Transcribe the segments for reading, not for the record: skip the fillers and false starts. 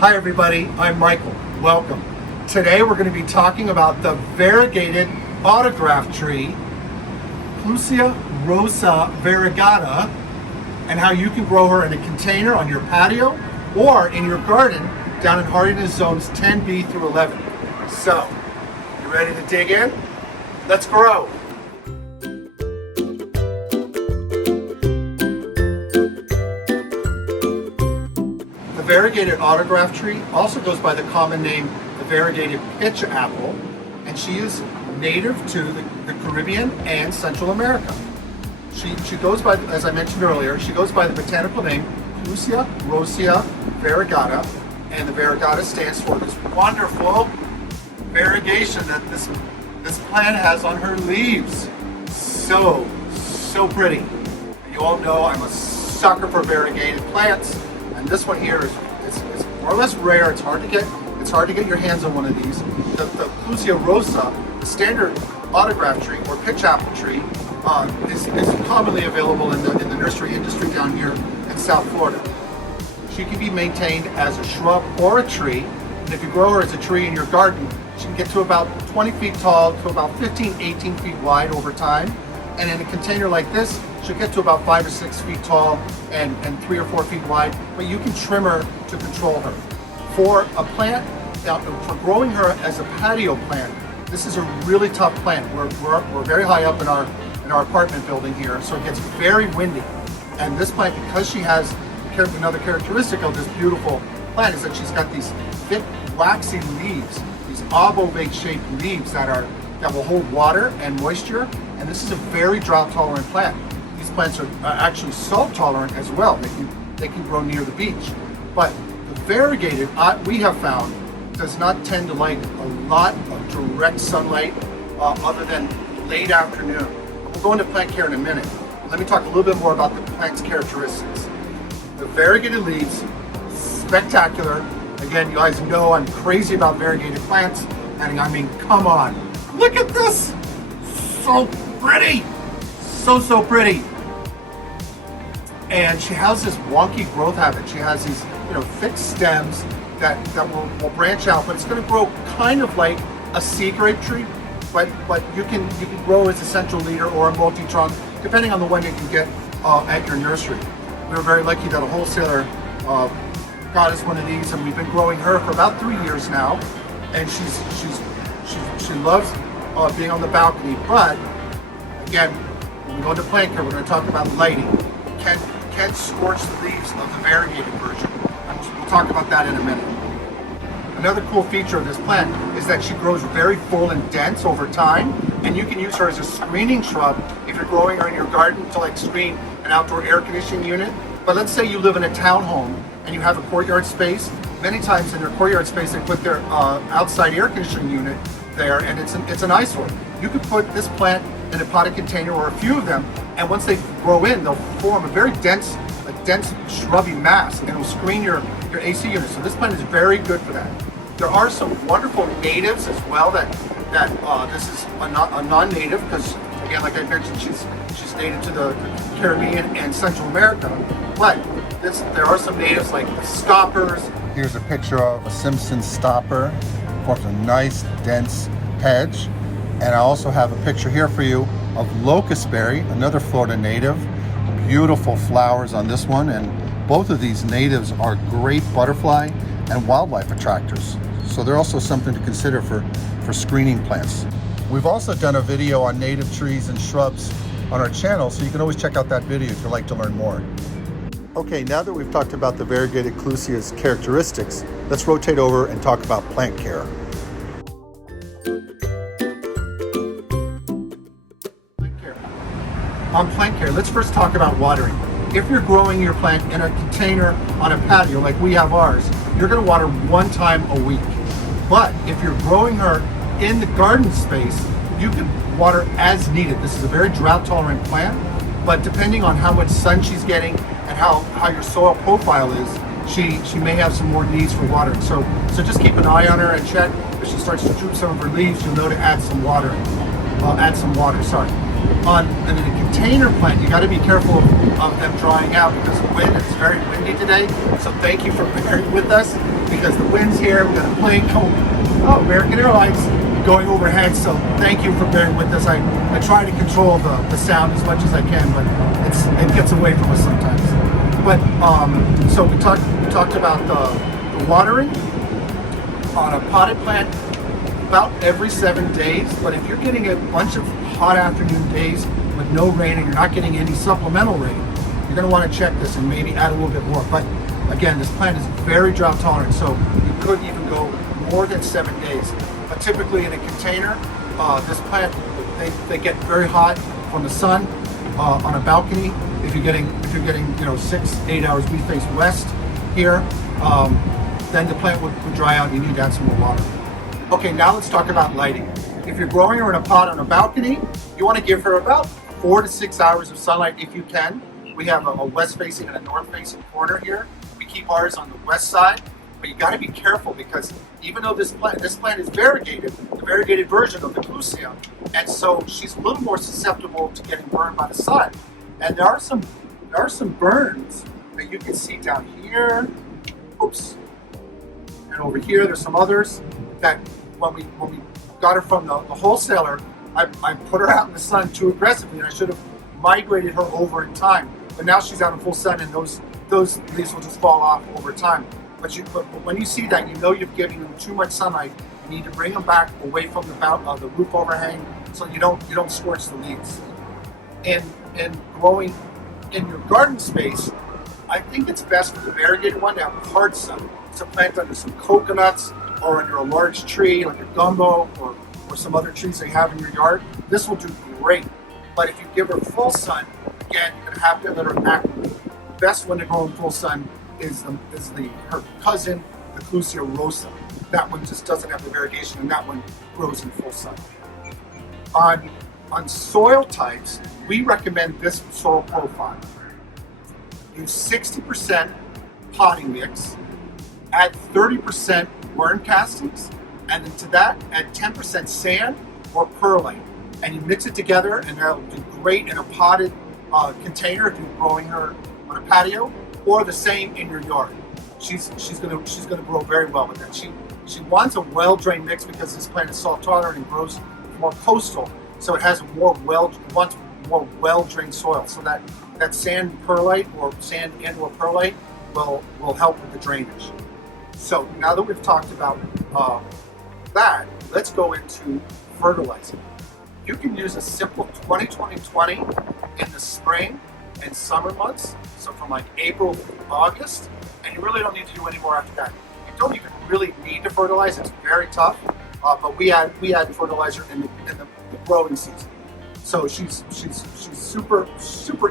Hi everybody, I'm Michael. Welcome. Today we're going to be talking about the variegated autograph tree, Clusia rosa variegata, and how you can grow her in a container on your patio or in your garden down in hardiness zones 10B through 11. So, you ready to dig in? Let's grow. The variegated autograph tree also goes by the common name, the variegated pitch apple, and she is native to the Caribbean and Central America. She goes by, as I mentioned earlier, she goes by the botanical name Clusia rosa variegata, and the variegata stands for this wonderful variegation that this plant has on her leaves. So pretty. You all know I'm a sucker for variegated plants. And this one here is more or less rare. It's hard to get your hands on one of these. The Clusia rosa, the standard autograph tree or pitch apple tree, is commonly available in the nursery industry down here in South Florida. She can be maintained as a shrub or a tree, and if you grow her as a tree in your garden, she can get to about 20 feet tall to about 15, 18 feet wide over time. And in a container like this, she'll get to about 5 or 6 feet tall and 3 or 4 feet wide, but you can trim her to control her. For a plant, for growing her as a patio plant, this is a really tough plant. We're very high up in our apartment building here, so it gets very windy. And this plant, because she has another characteristic of this beautiful plant, is that she's got these thick, waxy leaves, these obovate shaped leaves that will hold water and moisture. And this is a very drought tolerant plant. These plants are actually salt tolerant as well. They can grow near the beach. But the variegated, we have found, does not tend to like a lot of direct sunlight other than late afternoon. We'll go into plant care in a minute. Let me talk a little bit more about the plant's characteristics. The variegated leaves, spectacular. Again, you guys know I'm crazy about variegated plants. And I mean, come on, look at this. So pretty, so pretty. And she has this wonky growth habit. She has these, thick stems that will branch out, but it's going to grow kind of like a sea grape tree. But you can grow as a central leader or a multi-trunk, depending on the one you can get at your nursery. We were very lucky that a wholesaler got us one of these, and we've been growing her for about 3 years now. And she loves being on the balcony. But again, when we go into plant care, we're going to talk about lighting. Can scorch the leaves of the variegated version. We'll talk about that in a minute. Another cool feature of this plant is that she grows very full and dense over time, and you can use her as a screening shrub if you're growing her in your garden to screen an outdoor air conditioning unit. But let's say you live in a townhome and you have a courtyard space. Many times in their courtyard space they put their outside air conditioning unit there, and it's an eyesore. You could put this plant in a potted container or a few of them, and once they grow in, they'll form a very dense shrubby mass, and it'll screen your AC unit. So this plant is very good for that. There are some wonderful natives as well that this is a non-native, because again, like I mentioned, she's native to the Caribbean and Central America. But there are some natives like the stoppers. Here's a picture of a Simpson stopper. Forms a nice dense hedge. And I also have a picture here for you of locustberry, another Florida native. Beautiful flowers on this one, and both of these natives are great butterfly and wildlife attractors. So they're also something to consider for screening plants. We've also done a video on native trees and shrubs on our channel, so you can always check out that video if you'd like to learn more. Okay, now that we've talked about the variegated Clusia's characteristics, let's rotate over and talk about plant care. On plant care, let's first talk about watering. If you're growing your plant in a container on a patio like we have ours, you're going to water 1 time a week. But if you're growing her in the garden space, you can water as needed. This is a very drought tolerant plant, but depending on how much sun she's getting and how your soil profile is, she may have some more needs for watering. So just keep an eye on her and check. If she starts to droop some of her leaves, you'll know to add some water. In a container plant, you got to be careful of them drying out because the wind is very windy today. So thank you for bearing with us. because the wind's here. We got a plane coming. Oh, American Airlines going overhead. So thank you for bearing with us. I try to control the sound as much as I can, but it gets away from us sometimes. But so we talked about the watering on a potted plant about every 7 days. But if you're getting a bunch of hot afternoon days with no rain and you're not getting any supplemental rain, you're going to want to check this and maybe add a little bit more. But again, this plant is very drought tolerant, so you could even go more than 7 days. But typically in a container, this plant, they get very hot from the sun on a balcony. If you're getting 6-8 hours, we face west here, then the plant would dry out. You need to add some more water. Okay, now let's talk about lighting. If you're growing her in a pot on a balcony, you want to give her about 4 to 6 hours of sunlight if you can. We have a west-facing and a north-facing corner here. We keep ours on the west side, but you got to be careful because even though this plant is variegated, the variegated version of the Clusia, and so she's a little more susceptible to getting burned by the sun. And there are some burns that you can see down here. Oops. And over here, there's some others that when we got her from the wholesaler, I put her out in the sun too aggressively, and I should have migrated her over in time. But now she's out in full sun, and those leaves will just fall off over time. But when you see that, you know you've given them too much sunlight. You need to bring them back away from the roof overhang so you don't scorch the leaves. And growing in your garden space, I think it's best for the variegated one to have hard sun. So plant under some coconuts or under a large tree like a gumbo or some other trees that you have in your yard. This will do great. But if you give her full sun, again, you're going to have to let her acclimate. The best one to grow in full sun is her cousin, the Clusia rosa. That one just doesn't have the variegation, and that one grows in full sun. On soil types, we recommend this soil profile. Use 60% potting mix, add 30% worm castings, and then to that, add 10% sand or perlite. And you mix it together, and that'll do great in a potted container if you're growing her on a patio, or the same in your yard. She's gonna grow very well with that. She wants a well-drained mix because this plant is salt tolerant and grows more coastal, so it has more well-drained soil. So that sand perlite or sand and or perlite will help with the drainage. So now that we've talked about that, let's go into fertilizing. You can use a simple 20-20-20 in the spring and summer months, so from like April to August, and you really don't need to do any more after that. You don't even really need to fertilize, it's very tough, but we add fertilizer in the growing season. So she's super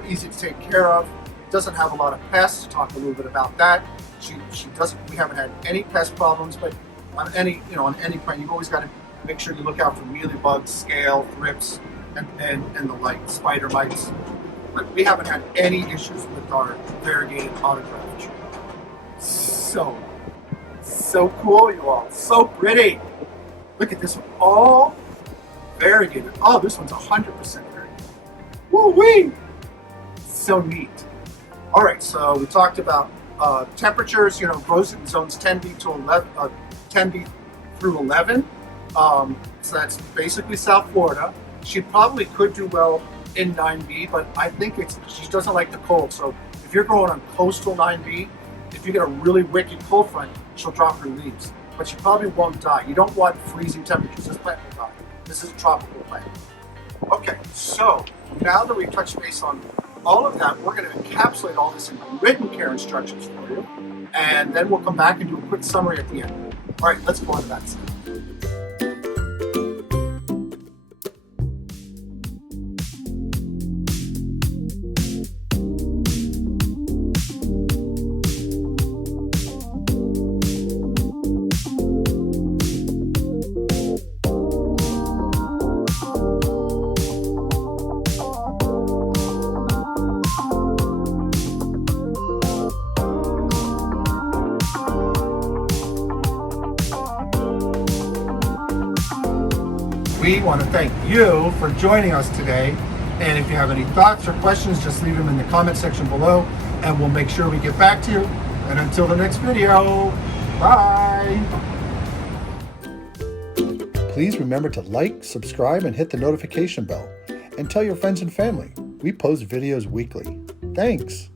easy to take care of, doesn't have a lot of pests. Talk a little bit about that. We haven't had any pest problems, but on any plant, you've always got to make sure you look out for mealybugs, scale, thrips, and the like, spider mites. But we haven't had any issues with our variegated autograph tree. So cool, you all. So pretty. Look at this one, all variegated. Oh, this one's 100% variegated. Woo-wee! So neat. All right, so we talked about temperatures. Grows in zones 10B to 11, 10B through 11. So that's basically South Florida. She probably could do well in 9B, but I think she doesn't like the cold. So if you're growing on coastal 9B, if you get a really wicked cold front, she'll drop her leaves. But she probably won't die. You don't want freezing temperatures. This plant will die. This is a tropical plant. Okay, so now that we've touched base on all of that, we're going to encapsulate all this in written care instructions for you, and then we'll come back and do a quick summary at the end. All right, let's go on to that side. We want to thank you for joining us today. And if you have any thoughts or questions, just leave them in the comment section below and we'll make sure we get back to you. And until the next video, Bye! Please remember to like, subscribe, and hit the notification bell. And tell your friends and family. We post videos weekly. Thanks!